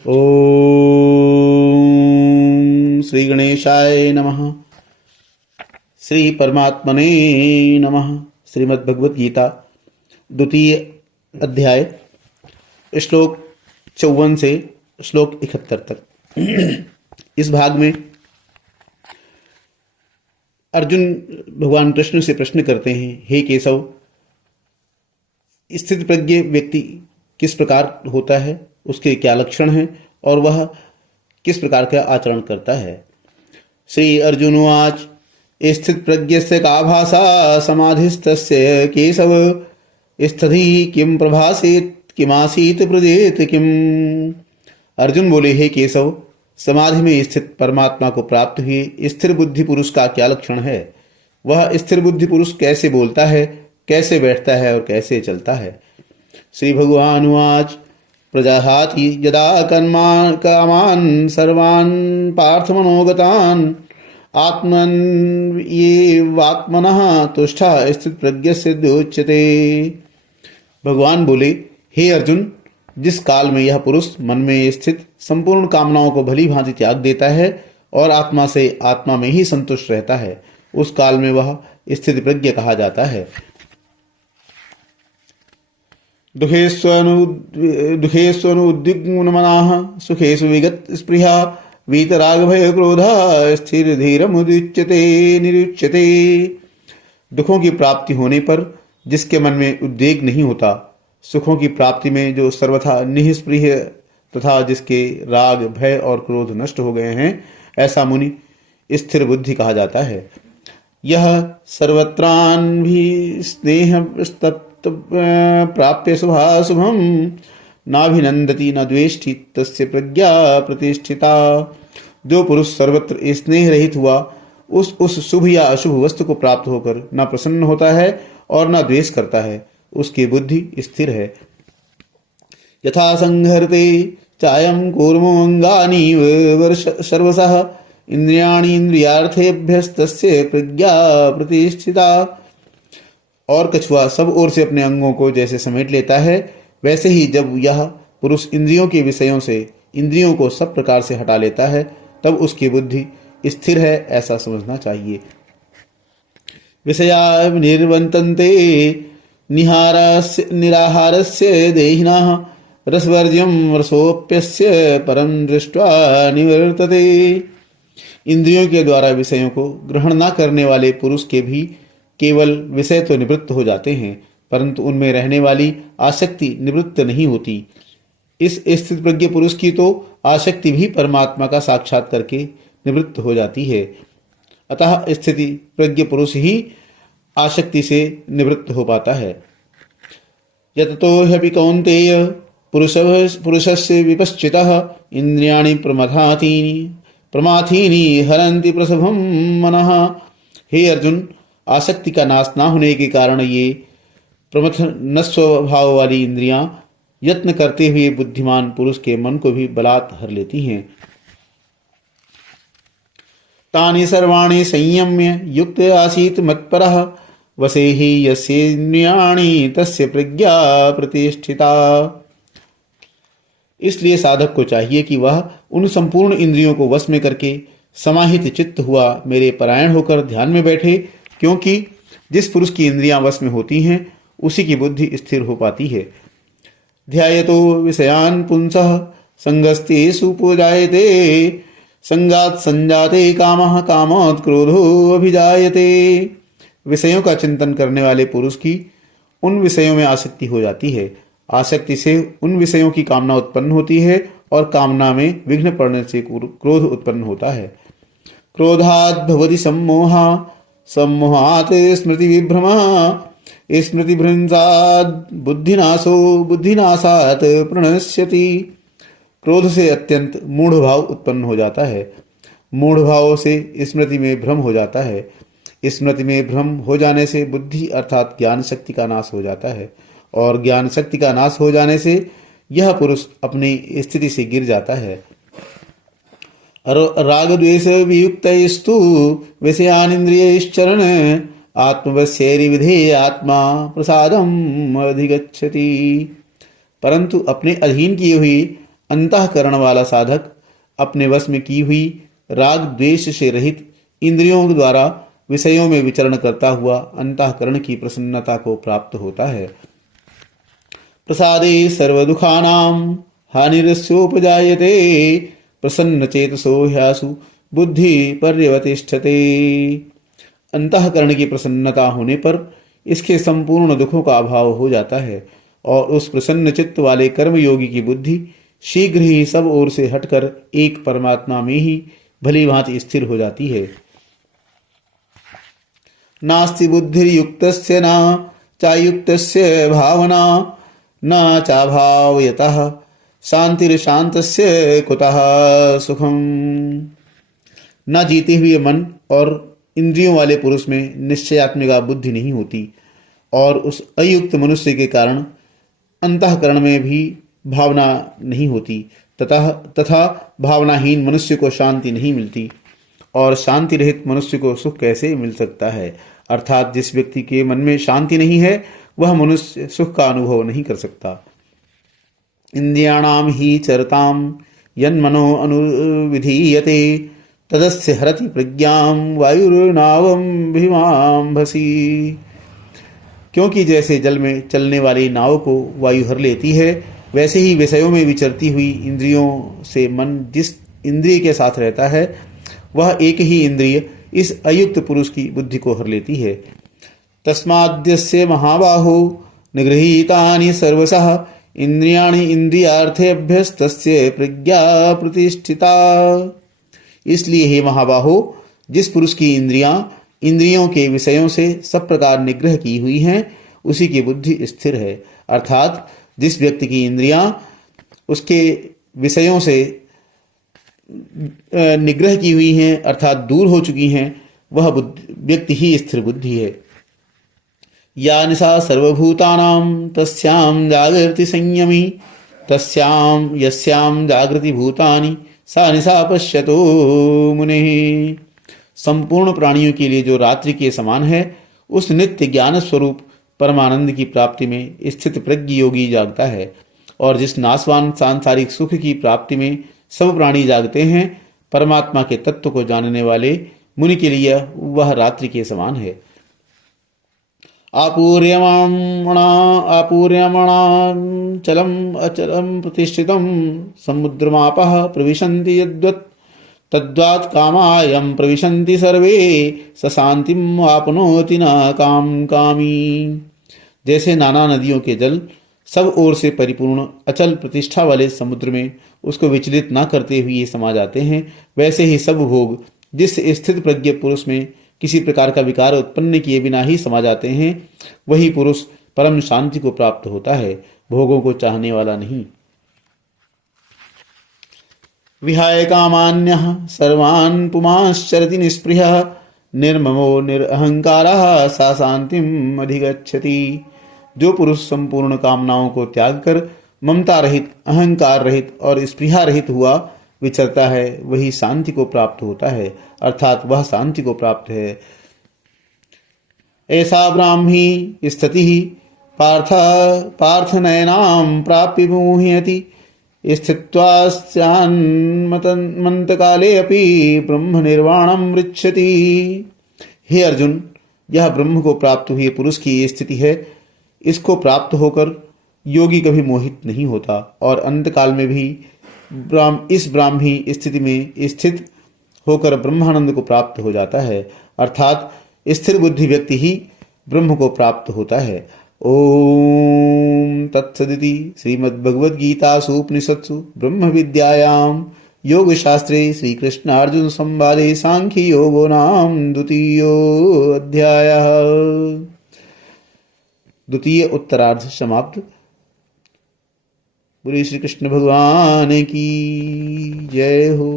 ओम श्री गणेशाय नमः। श्री परमात्मने नमः। श्रीमद् भगवत गीता द्वितीय अध्याय श्लोक 54 से श्लोक 71 तक। इस भाग में अर्जुन भगवान कृष्ण से प्रश्न करते हैं, हे केशव, स्थित प्रज्ञ व्यक्ति किस प्रकार होता है, उसके क्या लक्षण हैं और वह किस प्रकार का आचरण करता है। श्री अर्जुनोवाच स्थित प्रज्ञस्य का भाषा समाधिस्तस्य केशव स्थिति किम प्रभासेत किमासीत प्रजेत किम। अर्जुन बोले, हे केशव, समाधि में स्थित परमात्मा को प्राप्त हुए स्थिर बुद्धि पुरुष का क्या लक्षण है। वह स्थिर बुद्धि पुरुष कैसे बोलता है, कैसे बैठता है और कैसे चलता है। श्री भगवानुवाच प्रजाहाति यदा कामान सर्वान् पार्थ मनोगतान् आत्मन ये वात्मनः तुष्टा स्थित प्रज्ञ सिद्धोच्यते। भगवान बोले, हे अर्जुन, जिस काल में यह पुरुष मन में स्थित संपूर्ण कामनाओं को भली भांति त्याग देता है और आत्मा से आत्मा में ही संतुष्ट रहता है, उस काल में वह स्थित प्रज्ञ कहा जाता है। दुखेष्वनुद्विग्नमनाः सुखेषु विगत स्पृहा वीतराग भय क्रोधा स्थिर धीर निरुच्यते। दुखों की प्राप्ति होने पर जिसके मन में उद्वेग नहीं होता, सुखों की प्राप्ति में जो सर्वथा निःस्पृह तथा जिसके राग भय और क्रोध नष्ट हो गए हैं, ऐसा मुनि स्थिर बुद्धि कहा जाता है। यह सर्वत्रान भी स्नेह प्राप्य शुभाशुभम नाभिनंदति न द्वेष्टि तस्य प्रज्ञा प्रतिष्ठिता। जो पुरुष सर्वत्र स्नेह रहित हुआ, उस शुभ या अशुभ वस्तु को प्राप्त होकर न प्रसन्न होता है और न द्वेष करता है, उसकी बुद्धि स्थिर है। यथा संहरते चायं कूर्मो अंगानि सर्वशः इंद्रियाणि इंद्रियार्थेभ्यस्तस्य प्रज्ञा प्रतिष्ठिता। और कछुआ सब ओर से अपने अंगों को जैसे समेट लेता है, वैसे ही जब यह पुरुष इंद्रियों के विषयों से इंद्रियों को सब प्रकार से हटा लेता है, तब उसकी बुद्धि स्थिर है, ऐसा समझना चाहिए। विषया निर्वर्तन्ते निराहारस्य देहिनः रसवर्ज्यं रसोप्यस्य परं दृष्ट्वा निवर्तते। इंद्रियों के द्वारा विषयों को ग्रहण न करने वाले पुरुष के भी केवल विषय तो निवृत्त हो जाते हैं, परंतु उनमें रहने वाली आसक्ति निवृत्त नहीं होती। इस स्थित प्रज्ञ पुरुष की तो आसक्ति भी परमात्मा का साक्षात करके निवृत्त हो जाती है। अतः स्थिति प्रज्ञ पुरुष ही आसक्ति से निवृत्त हो पाता है। यततो ह्यपि कौन्तेय पुरुषस्य विपश्चितः इंद्रियाणि प्रमाथीनि हरन्ति प्रसभं मनः। हे अर्जुन, आसक्ति का नाश न होने के कारण ये प्रमथ स्वभाव वाली इंद्रियां यत्न करते हुए बुद्धिमान पुरुष के मन को भी बलात् हर लेती हैं। तानि सर्वाणि संयम्य युक्त आसीत मत्परः वसेहि यस्येन्द्रियाणि तस्य प्रज्ञा प्रतिष्ठिता। इसलिए साधक को चाहिए कि वह उन संपूर्ण इंद्रियों को वश में करके समाहित चित्त हुआ मेरे परायण होकर ध्यान में बैठे, क्योंकि जिस पुरुष की इंद्रियां वश में होती हैं, उसी की बुद्धि स्थिर हो पाती है। ध्यायतो विषयान् पुंसः संगस्तेषु जायते संगात् संजाते कामः कामात् क्रोधो अभिजायते। विषयों का चिंतन करने वाले पुरुष की उन विषयों में आसक्ति हो जाती है, आसक्ति से उन विषयों की कामना उत्पन्न होती है और कामना में विघ्न पड़ने से क्रोध उत्पन्न होता है। क्रोधात् भवति सम्मोहा सम्मोहात् स्मृति विभ्रमः स्मृतिभ्रंशात् बुद्धिनाशो बुद्धिनाशात् प्रणश्यति। क्रोध से अत्यंत मूढ़ भाव उत्पन्न हो जाता है, मूढ़ भाव से स्मृति में भ्रम हो जाता है, स्मृति में भ्रम हो जाने से बुद्धि अर्थात ज्ञान शक्ति का नाश हो जाता है, और ज्ञान शक्ति का नाश हो जाने से यह पुरुष अपनी स्थिति से गिर जाता है। राग द्वेष वियुक्तस्तु विषयानिन्द्रियश्चरण आत्मवश्यैरि विधेय आत्मा प्रसादम अधिगच्छति। परंतु अपने अधीन किए हुए अंतःकरण वाला साधक अपने वश में की हुई राग द्वेष से रहित इंद्रियों द्वारा विषयों में विचरण करता हुआ अंतःकरण की प्रसन्नता को प्राप्त होता है। प्रसादे सर्वदुखानां हानिरस्योपजायते प्रसन्न चेतसो ह्यासु बुद्धि पर्यवतिष्ठते। अंतःकरण की प्रसन्नता होने पर इसके संपूर्ण दुखों का अभाव हो जाता है और उस प्रसन्न चित्त वाले कर्मयोगी की बुद्धि शीघ्र ही सब ओर से हटकर एक परमात्मा में ही भली भांति स्थिर हो जाती है। नास्ति बुद्धिर्युक्तस्य न चायुक्तस्य भावना न चाभावयतः शांतिर्शान्तस्य कुतः सुखम। न जीते हुए मन और इंद्रियों वाले पुरुष में निश्चयात्मिका बुद्धि नहीं होती और उस अयुक्त मनुष्य के कारण अंतःकरण में भी भावना नहीं होती तथा भावनाहीन मनुष्य को शांति नहीं मिलती और शांति रहित मनुष्य को सुख कैसे मिल सकता है। अर्थात जिस व्यक्ति के मन में शांति नहीं है वह मनुष्य सुख का अनुभव नहीं कर सकता। इंद्रियाणाम ही चरताम यन्मनो अनुविधीयते तदस्य हरति प्रज्ञां वायुर्नावं भीमांभसी। क्योंकि जैसे जल में चलने वाली नाव को वायु हर लेती है वैसे ही विषयों में विचरती हुई इंद्रियों से मन जिस इंद्रिय के साथ रहता है वह एक ही इंद्रिय इस अयुक्त पुरुष की बुद्धि को हर लेती है। तस्माद्यस्य महाबाहो निगृहीतानि सर्वशः इंद्रियाणि इंद्रियार्थेभ्यस्तस्य प्रज्ञा प्रतिष्ठिता। इसलिए हे महाबाहो, जिस पुरुष की इंद्रियों के विषयों से सब प्रकार निग्रह की हुई हैं उसी की बुद्धि स्थिर है। अर्थात जिस व्यक्ति की इंद्रियां उसके विषयों से निग्रह की हुई हैं अर्थात दूर हो चुकी हैं वह व्यक्ति ही स्थिर बुद्धि है। या निशा सर्वभूतानां तस्यां जागृति संयमी तस्यां यस्यां जागृति भूतानि सा निशा पश्यतो मुनिः। संपूर्ण प्राणियों के लिए जो रात्रि के समान है उस नित्य ज्ञान स्वरूप परमानंद की प्राप्ति में स्थित प्रज्ञ योगी जागता है और जिस नाशवान सांसारिक सुख की प्राप्ति में सब प्राणी जागते हैं परमात्मा के तत्व को जानने वाले मुनि के लिए वह रात्रि के समान है। आपूर्यमाणाचलम अचलम प्रतिष्ठितम समुद्रमापः प्रविशन्ति यद्वत् तद्वात् कामायं प्रविशन्ति सर्वे स शान्तिं आपनोति न काम कामी। जैसे नाना नदियों के जल सब ओर से परिपूर्ण अचल प्रतिष्ठा वाले समुद्र में उसको विचलित न करते हुए समा जाते हैं वैसे ही सब भोग जिस स्थित प्रज्ञ पुरुष में किसी प्रकार का विकार उत्पन्न किए बिना ही समा जाते हैं वही पुरुष परम शांति को प्राप्त होता है, भोगों को चाहने वाला नहीं। विहाय कामान्यः सर्वान् पुमांश्चरति निःस्पृहः निर्ममो निरहंकारः सा शांतिम् अधिगच्छति। जो पुरुष संपूर्ण कामनाओं को त्याग कर ममता रहित, अहंकार रहित और स्पृहा रहित हुआ विचरता है वही शांति को प्राप्त होता है, अर्थात वह शांति को प्राप्त है। ऐसा ब्राह्मी स्थिति पार्थ नयनां प्राप्य मुह्यति स्थित्वास्यान्मन्तकाले अपि ब्रह्म निर्वाणं मृच्छति। हे अर्जुन, यह ब्रह्म को प्राप्त हुए पुरुष की स्थिति है। इसको प्राप्त होकर योगी कभी मोहित नहीं होता और अंतकाल में भी इस ब्राह्मी स्थिति में स्थित होकर ब्रह्मानंद को प्राप्त हो जाता है, अर्थात स्थिर बुद्धि व्यक्ति ही ब्रह्म को प्राप्त होता है। ओम तत्सदिति श्रीमद्भगवद्गीतासु उपनिषत्सु ब्रह्म विद्यायां योग शास्त्रे श्री कृष्ण अर्जुन संवादे सांख्य योगो नाम द्वितीयो अध्यायः। द्वितीय उत्तरार्ध समाप्त। बोलिए श्री कृष्ण भगवान की जय हो।